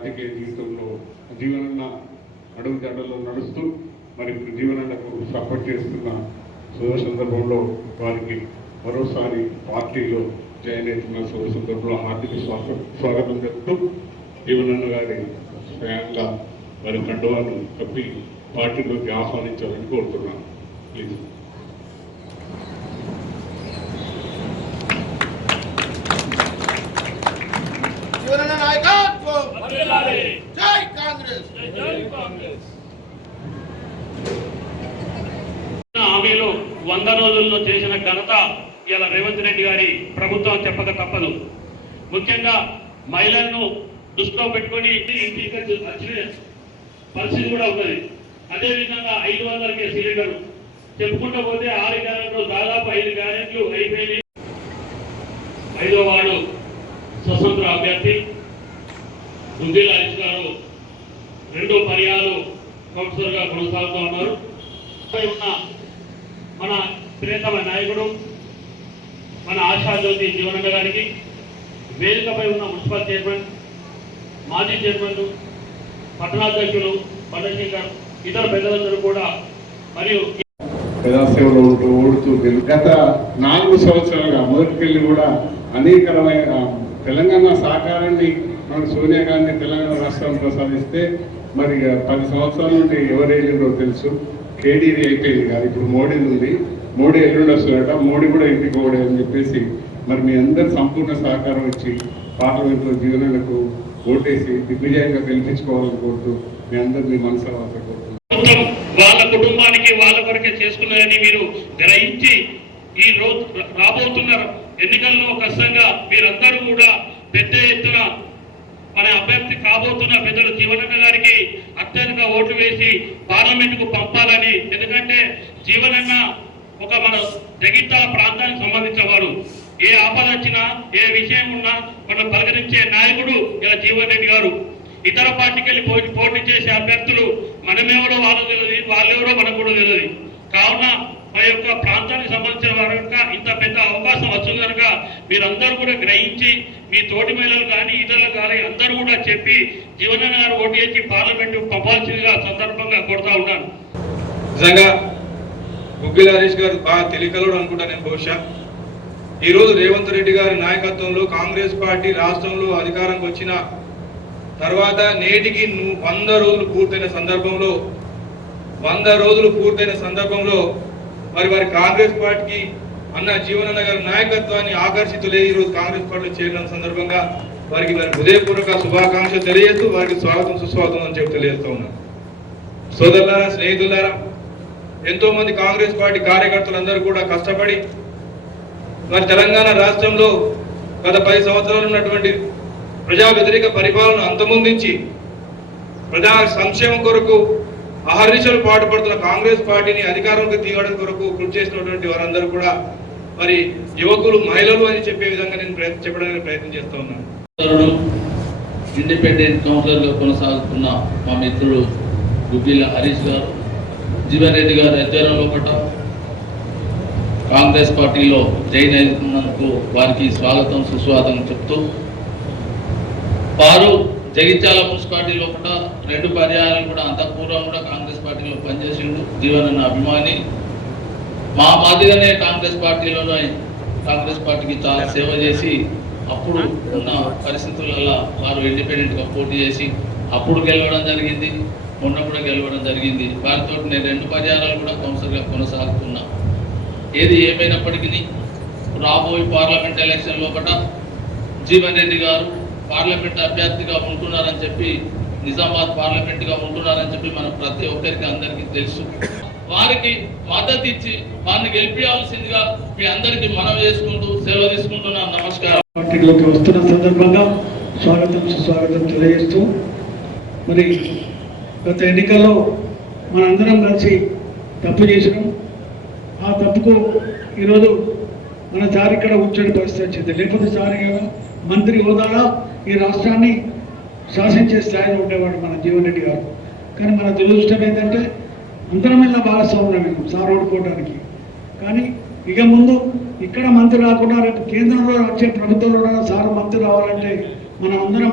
రాజకీయ జీవితంలో జీవనన్న అడుగుజాడల్లో నడుస్తూ మరి జీవనన్నకు సపోర్ట్ చేస్తున్న సందర్భంలో వారికి మరోసారి పార్టీలో జాయిన్ అవుతున్న సందర్భంలో హార్దిక స్వాగతం చెప్తూ జీవనన్న గారి స్వయంగా వారి కండువాను కప్పి పార్టీలోకి ఆహ్వానించాలని కోరుతున్నాను. ప్లీజ్. హామీలు 100 రోజుల్లో చేసిన ఘనత ఇలా రేవంత్ రెడ్డి గారి ప్రభుత్వం చెప్పక తప్పదు. ముఖ్యంగా మహిళలను దృష్టిలో పెట్టుకొని ఇంటికి వచ్చిన పరిస్థితి కూడా ఉన్నది. అదేవిధంగా 500కే సిలిండర్ చెప్పుకుంటూ పోతే 6 గ్యారెంట్లు దాదాపు 5 గ్యారెంట్లు అయిపోయినాయి. 5వ వార్డు స్వతంత్ర అభ్యర్థి గుంజీల హరీష్ గారు 2 పర్యాలు కౌన్సిలర్గా కొనసాగుతూ ఉన్నారు. ఉన్న మన ప్రియతమ నాయకుడు మన ఆశాజ్యోతి జీవనన్న గారికి, వేదికపై ఉన్న మున్సిపల్ చైర్మన్, మాజీ చైర్మన్లు, పట్టణాధ్యక్షులు బండశేఖర్, ఇతర పెద్దలందరూ కూడా మరియు ప్రజాసేవలో ఓడుతూ గత 4 సంవత్సరాలుగా మొదటికెళ్ళి కూడా అనేకమైన తెలంగాణ సహకారాన్ని మన సోనియా గాంధీ తెలంగాణ రాష్ట్రం ప్రసాదిస్తే మరి 10 సంవత్సరాల నుండి ఎవరేళ్ళో తెలుసు. కేడీది అయిపోయింది కాదు, ఇప్పుడు మోడీది ఉంది. మోడీ ఎల్లుండి వస్తుందట, మోడీ కూడా ఇంటికి పోడే అని చెప్పేసి మరి మీ అందరు సంపూర్ణ సహకారం ఇచ్చి పార్లమెంట్లో జీవనాలకు ఓటేసి దిగ్విజయంగా గెలిపించుకోవాలని కోరుతూ మీ అందరు మీ మనసు కోరుతున్నాను. వాళ్ళ కుటుంబానికి వాళ్ళ కొరకే చేసుకున్నారని మీరు గ్రహించి ఈ రోజు రాబోతున్న ఎన్నికల్లో ఖచ్చితంగా మీరందరూ కూడా పెద్ద ఎత్తున మన అభ్యర్థి కాబోతున్న పెద్దలు జీవనన్న గారికి అత్యధిక ఓట్లు వేసి పార్లమెంటుకు పంపాలని. ఎందుకంటే జీవనన్న ఒక మన జగిత్యాల ప్రాంతానికి సంబంధించిన వారు. ఏ ఆపద వచ్చినా ఏ విషయం ఉన్నా మనం పలకరించే నాయకుడు ఇలా జీవన్ రెడ్డి గారు. ఇతర పార్టీకి వెళ్ళి పోటీ చేసే అభ్యర్థులు మనమెవరో వాళ్ళకు తెలియదు, వాళ్ళెవరో మనకు కూడా తెలియదు. కావున మన యొక్క ప్రాంతానికి సంబంధించిన వారు కనుక ఇంత పెద్ద అవకాశం వచ్చింది కనుక మీరందరూ కూడా గ్రహించి మీ తోటి మహిళలు కానీ ఇతరులు కానీ అందరూ కూడా చెప్పి జీవనన్న గారు ఓటు వేసి పార్లమెంటు పంపాల్సిందిగా సందర్భంగా కోరుతా ఉన్నాను. నిజంగా గుగ్గిల హరీష్ గారు బాగా తెలియకలడు అనుకుంటా నేను. బహుశా ఈరోజు రేవంత్ రెడ్డి గారి నాయకత్వంలో కాంగ్రెస్ పార్టీ రాష్ట్రంలో అధికారంకి వచ్చిన తర్వాత నేటికి 100 రోజులు పూర్తయిన సందర్భంలో మరి వారి కాంగ్రెస్ పార్టీకి అన్న జీవనన్న గారి నాయకత్వాన్ని ఆకర్షితులే ఈరోజు కాంగ్రెస్ పార్టీలో చేరిన సందర్భంగా వారికి హృదయపూర్వక శుభాకాంక్షలు తెలియజేస్తూ వారికి స్వాగతం సుస్వాగతం అని చెప్పి తెలియజేస్తూ ఉన్నాను. సోదరులారా, స్నేహితులారా, ఎంతో మంది కాంగ్రెస్ పార్టీ కార్యకర్తలందరూ కూడా కష్టపడి మరి తెలంగాణ రాష్ట్రంలో గత 10 సంవత్సరాలు ఉన్నటువంటి ప్రజా వ్యతిరేక పరిపాలన అంతమొందించి ప్రజా సంక్షేమం కొరకు అహర్నిశలు పాటుపడుతున్న కాంగ్రెస్ పార్టీని అధికారంలోకి తీయడం కొరకు కృషి చేసినటువంటి వారందరూ కూడా మరి యువకులు, మహిళలు అని చెప్పే విధంగా నేను చెప్పడానికి ప్రయత్నం చేస్తూ ఉన్నాను. ఇండిపెండెంట్ కౌన్సిలర్గా కొనసాగుతున్న మా మిత్రుడు గుగ్గిల హరీష్ గారు, జీవన్ రెడ్డి గారు అధ్వర్యంలో పట్ట కాంగ్రెస్ పార్టీలో జాయిన్ అయినందుకు వారికి స్వాగతం సుస్వాగతం చెప్తూ, వారు జగిత్యాల మున్సిపాలిటీలో కూడా 2 పర్యాయాలు కూడా అంతఃపూర్వం కూడా కాంగ్రెస్ పార్టీలో పనిచేసిండు. జీవనన్న అభిమాని. మా మాదిరిగానే కాంగ్రెస్ పార్టీకి చాలా సేవ చేసి అప్పుడు ఉన్న పరిస్థితులలో వారు ఇండిపెండెంట్గా పోటీ చేసి అప్పుడు గెలవడం జరిగింది, మొన్న కూడా గెలవడం జరిగింది. వారితో నేను 2 పర్యాయాలు కూడా కౌన్సిలర్గా కొనసాగుతున్నా. ఏది ఏమైనప్పటికీ రాబోయే పార్లమెంట్ ఎలక్షన్ లోపల జీవన్ రెడ్డి గారు పార్లమెంట్ అభ్యర్థిగా ఉంటున్నారని చెప్పి, నిజామాబాద్ పార్లమెంట్గా ఉంటున్నారని చెప్పి మన ప్రతి ఒక్కరికి అందరికీ తెలుసు. వారికి మద్దతు ఇచ్చి వారిని గెలిపించాల్సిందిగా మీ అందరికీ మనవి చేసుకుంటూ సెలవు తీసుకుంటున్నాను. నమస్కారం. పార్టీలోకి వస్తున్న సందర్భంగా స్వాగతం సుస్వాగతం తెలియజేస్తూ, మరి గత ఎన్నికల్లో మనందరం కలిసి తప్పు చేసినాం. ఆ తప్పుకు ఈరోజు మన సార్ ఇక్కడ కూర్చొని పరిస్థితి వచ్చింది. లేకపోతే సార్ మంత్రి హోదాలో ఈ రాష్ట్రాన్ని శాసించే స్థాయిలో ఉండేవాడు మన జీవన్ రెడ్డి గారు. కానీ మన దురదృష్టం ఏంటంటే అందరం ఇలా భాగస్వామ్యం సార్ ఓడుకోవడానికి. కానీ ఇక ముందు ఇక్కడ మంత్రి రాకుండా రేపు కేంద్రంలో వచ్చే ప్రభుత్వంలో సార్ మంత్రి రావాలంటే మనం అందరం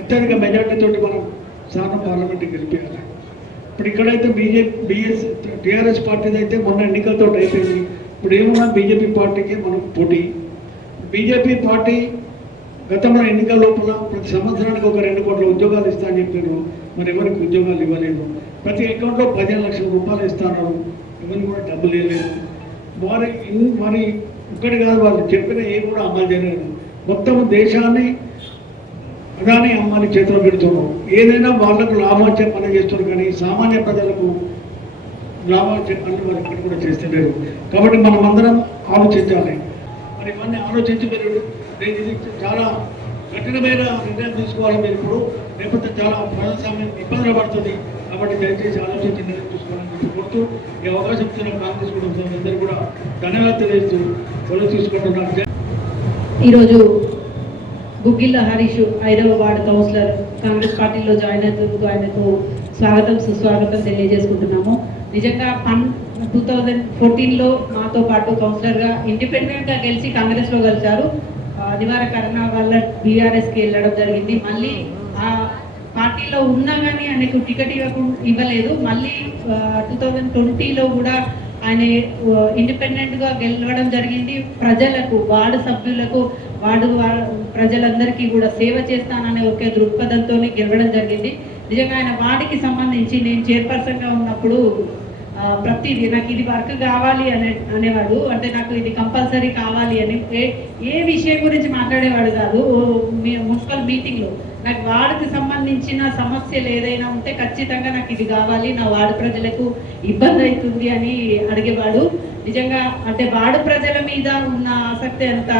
అత్యధిక మెజార్టీతో మనం స్థానం పార్లమెంట్కి గెలిపించాలి. ఇప్పుడు ఇక్కడైతే టీఆర్ఎస్ పార్టీది అయితే మొన్న ఎన్నికలతో అయిపోయింది. ఇప్పుడు ఏమన్నా బీజేపీ పార్టీకి మనకు పోటీ. బీజేపీ పార్టీ గతంలో ఎన్నికల లోపల ప్రతి సంవత్సరానికి ఒక 2 కోట్ల ఉద్యోగాలు ఇస్తా అని చెప్పారు. మరి ఎవరికి ఉద్యోగాలు ఇవ్వలేదు. ప్రతి అకౌంట్లో 15 లక్షల రూపాయలు ఇస్తున్నారు. ఎవరికి కూడా డబ్బులు ఇవ్వలేదు. మరి ఒక్కటి కాదు, వాళ్ళు చెప్పిన ఏం కూడా అమలు చేయలేదు. మొత్తం దేశాన్ని అదాని అమ్మాని చేతిలో పెడుతున్నారు. ఏదైనా వాళ్ళకు లాభం వచ్చే పని చేస్తున్నారు, కానీ సామాన్య ప్రజలకు లాభం వచ్చే పనులు వాళ్ళు ఇక్కడ కూడా చేస్తలేరు. కాబట్టి మనం అందరం ఆలోచించాలి. మరి ఇవన్నీ ఆలోచించి మీరు ఇది చాలా కఠినమైన నిర్ణయం తీసుకోవాలి మీరు ఇప్పుడు, లేకపోతే చాలా ప్రజాస్వామ్యం ఇబ్బందులు పడుతుంది. కాబట్టి దయచేసి ఆలోచించి నిర్ణయం తీసుకోవాలని కోరుతూ ఈ అవకాశం ఇచ్చిన కాంగ్రెస్ కుటుంబ అందరూ కూడా ధన్యవాదాలు తెలియజేస్తూ సెలవు తీసుకుంటున్నారు. ఈరోజు గుగ్గిళ్ళ హరీష్ 5వ వార్డు కౌన్సిలర్ కాంగ్రెస్ పార్టీలో జాయిన్ అవుతున్నందుకు ఆయనకు స్వాగతం సుస్వాగతం తెలియజేసుకుంటున్నాము. నిజంగా 2014లో మాతో పాటు కౌన్సిలర్గా ఇండిపెండెంట్గా గెలిచి కాంగ్రెస్లో కలిశారు. అనివార్య కారణాల వల్ల బీఆర్ఎస్కి వెళ్ళడం జరిగింది. మళ్ళీ ఆ పార్టీలో ఉన్నా కానీ ఆయనకు టికెట్ ఇవ్వలేదు. మళ్ళీ 2020లో కూడా ఆయన ఇండిపెండెంట్గా గెలవడం జరిగింది. ప్రజలకు, వార్డు సభ్యులకు, వార్డు ప్రజలందరికీ కూడా సేవ చేస్తాననే ఒకే దృక్పథంతో గెలవడం జరిగింది. నిజంగా ఆయన వార్డుకి సంబంధించి నేను చైర్పర్సన్గా ఉన్నప్పుడు ప్రతిదీ నాకు ఇది వర్క్ కావాలి అనేవాడు. అంటే నాకు ఇది కంపల్సరీ కావాలి అని ఏ విషయం గురించి మాట్లాడేవాడు కాదు. మున్సిపల్ మీటింగ్లో నాకు వార్డుకి సంబంధించిన సమస్యలు ఏదైనా ఉంటే ఖచ్చితంగా నాకు ఇది కావాలి, నా వార్డు ప్రజలకు ఇబ్బంది అవుతుంది అని అడిగేవాడు. నిజంగా అంటే వార్డు ప్రజల మీద ఉన్న ఆసక్తి అంత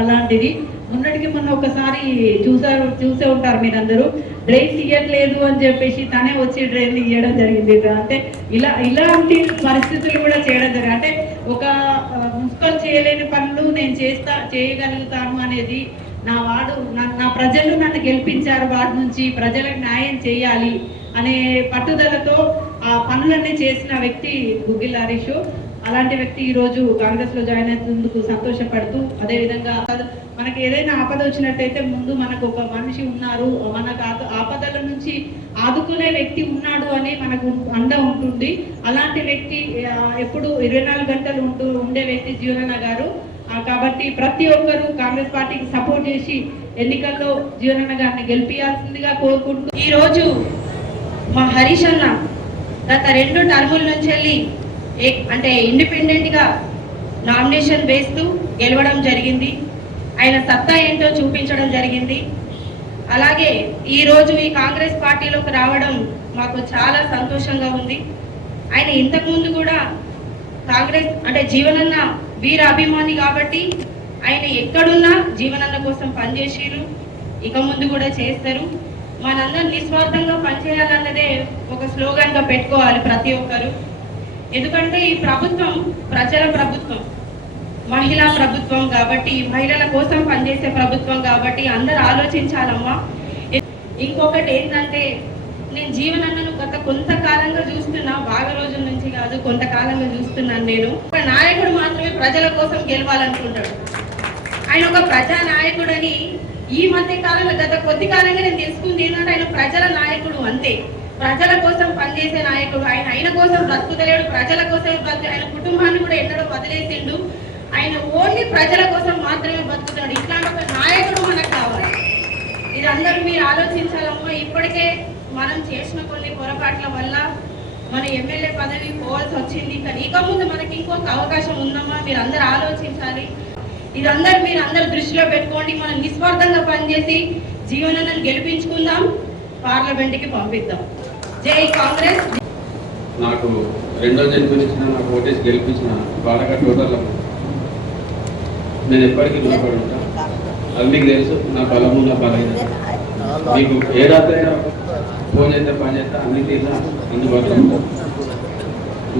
అలాంటిది. మొన్నటికి మొన్న ఒకసారి చూసే ఉంటారు మీరందరూ, డ్రైన్ తీయట్లేదు అని చెప్పేసి తనే వచ్చి డ్రైన్ ఇవ్వడం జరిగింది. అంటే ఇలాంటి పరిస్థితులు కూడా చేయడం జరిగింది. అంటే ఒక మున్సిపల్ చేయలేని పనులు నేను చేయగలుగుతాను అనేది నా వార్డు, నా ప్రజలు నన్ను గెలిపించారు, వార్డు నుంచి ప్రజలకు న్యాయం చేయాలి అనే పట్టుదలతో ఆ పనులన్నీ చేసిన వ్యక్తి గుగ్గిళ్ళ హరీష్. అలాంటి వ్యక్తి ఈరోజు కాంగ్రెస్లో జాయిన్ అయినందుకు సంతోషపడుతూ, అదేవిధంగా మనకి ఏదైనా ఆపద వచ్చినట్టయితే ముందు మనకు ఒక మనిషి ఉన్నారు, మనకు ఆపదల నుంచి ఆదుకునే వ్యక్తి ఉన్నాడు అని మనకు అండ ఉంటుంది. అలాంటి వ్యక్తి ఎప్పుడు 24 గంటలు ఉండే వ్యక్తి జీవనన్న గారు. కాబట్టి ప్రతి ఒక్కరూ కాంగ్రెస్ పార్టీకి సపోర్ట్ చేసి ఎన్నికల్లో జీవనన్న గారిని గెలిపించాల్సిందిగా కోరుకుంటూ, ఈరోజు మా హరీష్ అన్న గత 2 టర్ముల నుంచి వెళ్ళి అంటే ఇండిపెండెంట్గా నామినేషన్ వేస్తూ గెలవడం జరిగింది. ఆయన సత్తా ఏంటో చూపించడం జరిగింది. అలాగే ఈరోజు ఈ కాంగ్రెస్ పార్టీలోకి రావడం మాకు చాలా సంతోషంగా ఉంది. ఆయన ఇంతకుముందు కూడా కాంగ్రెస్ అంటే జీవనన్న వీర అభిమాని కాబట్టి ఆయన ఎక్కడున్నా జీవనన్న కోసం పనిచేసిరు, ఇక ముందు కూడా చేస్తారు. మనందరం నిస్వార్థంగా పనిచేయాలన్నదే ఒక స్లోగన్గా పెట్టుకోవాలి ప్రతి ఒక్కరు. ఎందుకంటే ఈ ప్రభుత్వం ప్రజల ప్రభుత్వం, మహిళా ప్రభుత్వం కాబట్టి, మహిళల కోసం పనిచేసే ప్రభుత్వం కాబట్టి అందరూ ఆలోచించాలమ్మా. ఇంకొకటి ఏంటంటే, నేను జీవనన్నను గత కొంతకాలంగా చూస్తున్నా, బాగా రోజుల నుంచి కాదు కొంతకాలంగా చూస్తున్నాను. నేను ఒక నాయకుడు మాత్రమే ప్రజల కోసం గెలవాలనుకుంటాడు. ఆయన ఒక ప్రజా నాయకుడని ఈ మధ్య కాలంలో గత కొద్ది కాలంగా నేను తెలుసుకుంది ఏంటంటే, ఆయన ప్రజల నాయకుడు అంతే. ప్రజల కోసం పనిచేసే నాయకుడు. ఆయన కోసం బ్రతుకుతలేడు, ప్రజల కోసం ఆయన కుటుంబాన్ని కూడా ఎన్నడో వదిలేసిండు. ఆయన ఓన్లీ ప్రజల కోసం మాత్రమే బతుకుతాడు. ఇట్లాంటి ఒక నాయకుడు మనకు కావాలి. ఇది అందరూ మీరు ఆలోచించాలమ్మా. ఇప్పటికే మనం చేసిన కొన్ని పొరపాట్ల వల్ల మన ఎమ్మెల్యే పదవి పోవాల్సి వచ్చింది. కానీ ఇక ముందు మనకి ఇంకొక అవకాశం ఉందమ్మా, మీరు అందరూ ఆలోచించాలి. ఇదందరూ మీరు అందరూ దృష్టిలో పెట్టుకోండి. మనం నిస్వార్థంగా పనిచేసి జీవనాన్ని గెలిపించుకుందాం, పార్లమెంట్కి పంపిద్దాం. జై కాంగ్రెస్. నాకు రెండో జన్మనిచ్చిన, నాకు ఓటేసి గెలిపించిన బాలక టోటల్ నేను ఎప్పటికీ రుణపడి ఉంటాను. అది మీకు తెలుసు, నా బలము నా బలహీనత. మీకు ఏ రాత్రైనా ఫోన్ చేస్తే పని చేస్తే అన్ని తీసా అందుబాటులో ఉంటాను.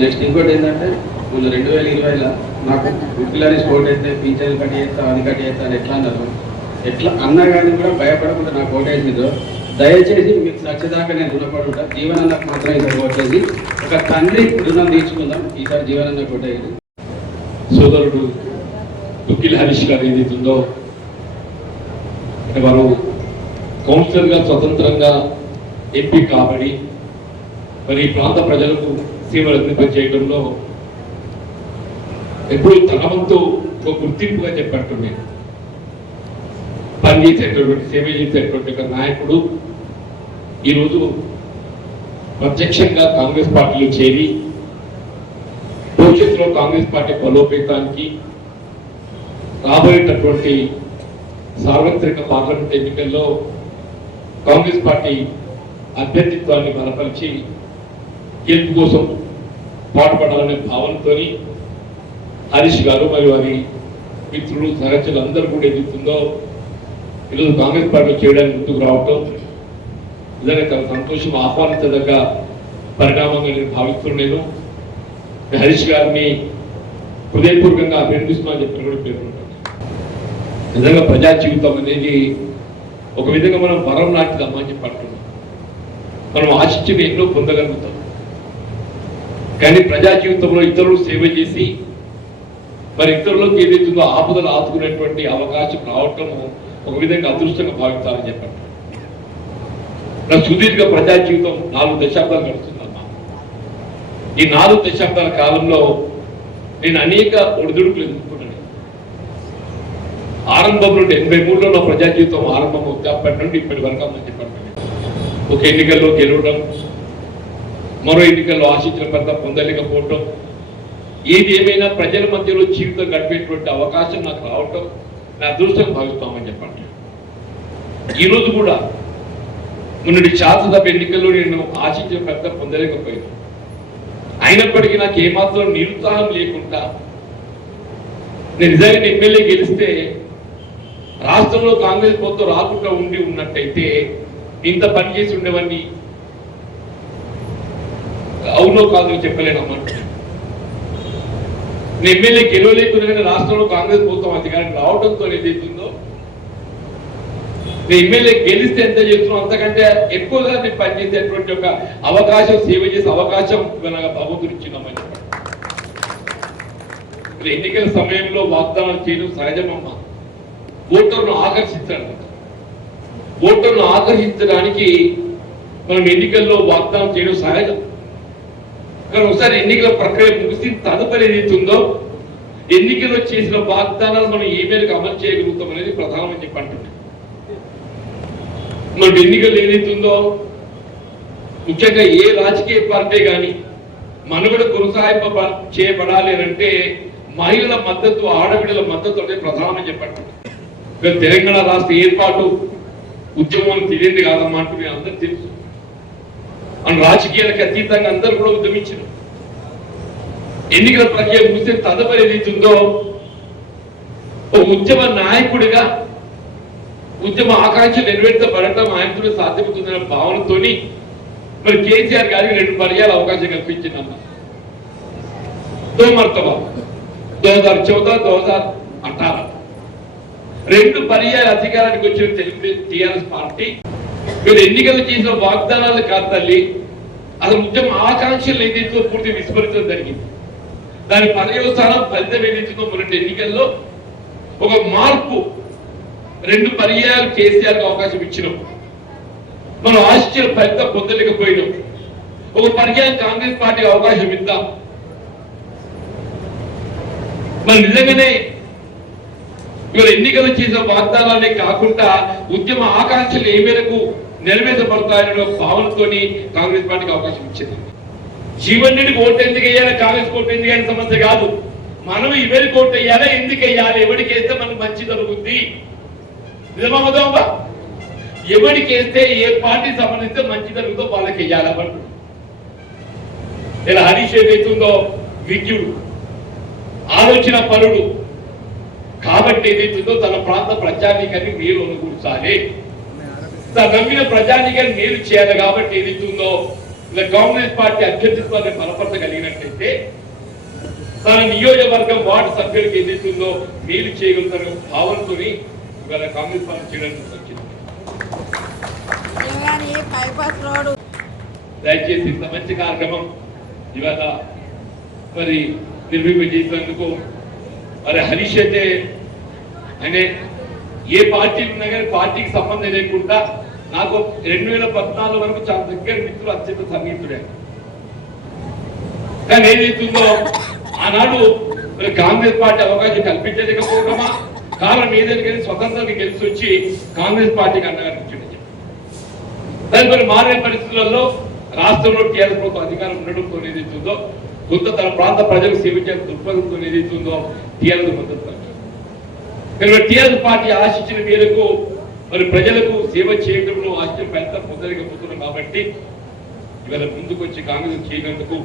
నెక్స్ట్ ఇంకోటి ఏంటంటే, ముందు 2020లో నాకు గుగ్గిళ్ళ స్పోర్ట్ అయితే పింఛన్లు కట్ చేస్తా, అది కట్ చేస్తా అని ఎట్లా అన్నారు. ఎట్లా అన్నా కానీ కూడా భయపడకుండా నాకు ఓటేసిందో, దయచేసి మీకు నచ్చేదాకా నేను రుణపడి ఉంటాను. జీవనాన్నకు మాత్రం ఇక్కడ ఓటేసి ఒక తండ్రి రుణం తీర్చుకుందాం. ఈసారి జీవనాన్న ఓటేది. సోదరుడు గుగ్గిళ్ళ హరీష్ గారు ఏదైతుందో మనం కౌన్సిలర్గా స్వతంత్రంగా ఎంపిక కాబడి మరి ఈ ప్రాంత ప్రజలకు సేవలు అందింపజేయడంలో ఎప్పుడు తన వంతు ఒక గుర్తింపుగా చెప్పట్టు నేను పనిచేసేటటువంటి సేవ చేసేటువంటి ఒక నాయకుడు ఈరోజు ప్రత్యక్షంగా కాంగ్రెస్ పార్టీలో చేరి భవిష్యత్తులో కాంగ్రెస్ పార్టీ బలోపేతానికి రాబోయేటటువంటి సార్వత్రిక పార్లమెంట్ ఎన్నికల్లో కాంగ్రెస్ పార్టీ అభ్యర్థిత్వాన్ని బలపరిచి గెలుపు కోసం పాటుపడాలనే భావనతో హరీష్ గారు మరియు వారి మిత్రులు సహచరులు అందరూ కూడా ఎదుగుతుందో ఈరోజు కాంగ్రెస్ పార్టీలో చేయడానికి ముందుకు రావటం నిజంగా చాలా సంతోషం, ఆహ్వానించదగ్గ పరిణామంగా నేను భావిస్తున్నాను. హరీష్ గారిని హృదయపూర్వకంగా అభినందిస్తున్నాను చెప్పిన కూడా పేర్కొంటాను. నిజంగా ప్రజా జీవితం అనేది ఒక విధంగా మనం వరం లాంటిదమ్మా అని చెప్పి అంటున్నాం. మనం ఆశించినవి ఎన్నో పొందగలుగుతాం, కానీ ప్రజా జీవితంలో ఇతరులు సేవ చేసి మరి ఇతరులకు ఏదైతుందో ఆపదలు ఆదుకునేటువంటి అవకాశం రావటం ఒక విధంగా అదృష్టంగా భావిస్తారని చెప్పండి. నా సుదీర్ఘ ప్రజా జీవితం 4 దశాబ్దాలు గడుస్తుందమ్మా. ఈ 4 దశాబ్దాల కాలంలో నేను అనేక ఒడిదుడుకులు ఎదుర్కొన్నాను. ఆరంభం నుండి 83లో నా ప్రజా జీవితం ఆరంభం అవుతుంది. అప్పటి నుండి ఇప్పటి వరకు అమ్మని చెప్పండి. ఒక ఎన్నికల్లో గెలవడం, మరో ఎన్నికల్లో ఆశించిన ఫలితం పొందలేకపోవటం, ఏది ఏమైనా ప్రజల మధ్యలో జీవితం గడిపేటువంటి అవకాశం నాకు రావటం నా అదృష్టం భావిస్తామని చెప్పండి. ఈరోజు కూడా మొన్నటి శాసనసభ ఎన్నికల్లో నేను ఆశించిన ఫలితం పొందలేకపోయాను. అయినప్పటికీ నాకు ఏమాత్రం నిరుత్సాహం లేకుండా నేను నిజంగా ఎమ్మెల్యే గెలిస్తే రాష్ట్రంలో కాంగ్రెస్ ప్రభుత్వం రాకుండా ఉన్నట్టయితే ఇంత పని చేసి ఉండేవన్నీ అవునో కాదో చెప్పలేనమాట. నేను ఎమ్మెల్యే గెలవలేకుండా రాష్ట్రంలో కాంగ్రెస్ ప్రభుత్వం అధికారం రావడంతో ఏదైతుందో నేను ఎమ్మెల్యే గెలిస్తే ఎంత చేస్తున్నాం అంతకంటే ఎక్కువగా నేను పనిచేసేటువంటి ఒక అవకాశం, సేవ చేసే అవకాశం భగవంతుడు ఇచ్చినామని చెప్పండి. ఎన్నికల సమయంలో వాగ్దానాలు చేయడం సహజమమ్మా. ఓటర్ను ఆకర్షించడం, ఓటర్ను ఆకర్షించడానికి మనం ఎన్నికల్లో వాగ్దానం చేయడం సహజం. కానీ ఒకసారి ఎన్నికల ప్రక్రియ ముగిసి తదుపరి ఏదైతుందో ఎన్నికల్లో చేసిన వాగ్దానాలు మనం ఏ మేరకు అమలు చేయగలుగుతాం అనేది ప్రధానమని చెప్పి అంటున్నాం. మన ఎన్నికలు ఏదైతుందో ముఖ్యంగా ఏ రాజకీయ పార్టీ కానీ మనుగడ కొనసాగింప చేయబడాలి అంటే మహిళల మద్దతు, ఆడబిడ్డల మద్దతు అనేది ప్రధానమని చెప్పండి. తెలంగాణ రాష్ట్ర ఏర్పాటు ఉద్యమం తెలియదు కాదమ్మా అంటూ మేము అందరూ తెలుసు. మన రాజకీయాలకు అతీతంగా అందరూ కూడా ఉద్యమించారు. ఎన్నికల ప్రక్రియ ముగిస్తే తదుపరి ఏదైతుందో ఒక ఉద్యమ నాయకుడిగా ఉద్యమ ఆకాంక్షలు నెరవేర్చబడటం ఆయనతో సాధ్యమవుతుందన్న భావనతోని మరి కేసీఆర్ గారికి 2 పర్యాలు అవకాశం కల్పించిందమ్మా. 2 మర్తబా 2014, 2018 2 పర్యాలు అధికారానికి వచ్చిన తెలుగుదేశం టీఆర్ఎస్ పార్టీ మీరు ఎన్నికలు చేసిన వాగ్దానాలు కాదు తల్లి, అసలు ఉద్యమ ఆకాంక్షలు ఏదైతే పూర్తి విస్మరించడం జరిగింది. దాని పర్యవసానం ఫలితం ఏదైతుందో మొన్నటి ఎన్నికల్లో ఒక మార్పు 2 పర్యాలు కేసీఆర్కి అవకాశం ఇచ్చినాం. మనం ఆశ్చర్య ఫలితం పొందలేకపోయినాం. ఒక పర్యాయం కాంగ్రెస్ పార్టీకి అవకాశం ఇద్దాం. మరి నిజంగానే ఇవాళ ఎన్నికలు చేసిన వాగ్దానాలే కాకుండా ఉద్యమ ఆకాంక్షలు ఏ మేరకు నెరవేర్చబడతాయనే భావనతో కాంగ్రెస్ పార్టీకి అవకాశం ఇచ్చింది. జీవన్ రెడ్డికి ఓటు ఎందుకు వేయాలి, కాంగ్రెస్ ఓటు ఎందుకు అనే సమస్య కాదు. మనం ఎవరికి ఓటు వేయాలా, ఎందుకు వేయాలి, ఎవరికి వేస్తే మనకు మంచి జరుగుతుంది, నిజమవుతామా? ఎవరికి వేస్తే ఏ పార్టీ సంబంధిస్తే మంచి జరుగుతుందో వాళ్ళకి వేయాలంటు. ఇలా హరీష్ ఏదైతుందో విజ్ఞుడు, ఆలోచన పరుడు కాబట్టి ఏదైతుందో తన ప్రాంత ప్రజానీకాన్ని మేలు అనుకూర్చాలి, తన నమ్మిన ప్రజానీకాన్ని మేలు చేయాలి. కాబట్టి ఏదైతుందో ఇలా కాంగ్రెస్ పార్టీ అభ్యర్థిత్వాన్ని బలపరచగలిగినట్లయితే తన నియోజకవర్గం వార్డు సభ్యులకు ఏదైతుందో మేలు చేయగలుగుతారు భావనతో ఇవాళ కాంగ్రెస్ పార్టీ చేయడానికి వచ్చింది. దయచేసి ఇంత మంచి కార్యక్రమం ఇవాళ మరి నిర్వహించేందుకు మరి హరీష్ అయితే ఆయన ఏ పార్టీ ఉన్నా కానీ పార్టీకి సంబంధం లేకుండా నాకు 2014 వరకు చాలా దగ్గర మిత్రులు అత్యంత సన్నిహితుడే. కానీ ఏదైతుందో ఆనాడు మరి కాంగ్రెస్ పార్టీ అవకాశం కల్పించలేకపోవడమా, కారణం ఏదైనా కానీ స్వతంత్రాన్ని గెలిచి వచ్చి కాంగ్రెస్ పార్టీకి అండగా నిలిచింది. తదుపరి మారే పరిస్థితులలో రాష్ట్రంలో టీఆర్ఎస్ ప్రభుత్వం అధికారం ఉండడంతో ఏదైతుందో కొంత తన ప్రాంత ప్రజలకు సేవ చేయాలని దృక్పథంతో ఏదైతుందో టీఆర్ఎస్ మద్దతు పలికింది. టీఆర్ఎస్ పార్టీ ఆశించిన మేరకు మరి ప్రజలకు సేవ చేయడంలో ఆశయం పెద్ద పొందలేకపోతున్నాం. కాబట్టి ఇవాళ ముందుకు వచ్చి కాంగ్రెస్ చేయనందుకు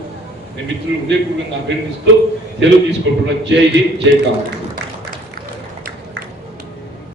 నేను మిత్రులు హృదయపూర్వకంగా అభినందిస్తూ సెలవు తీసుకుంటున్నాను. జై హింద్, జై కాంగ్రెస్.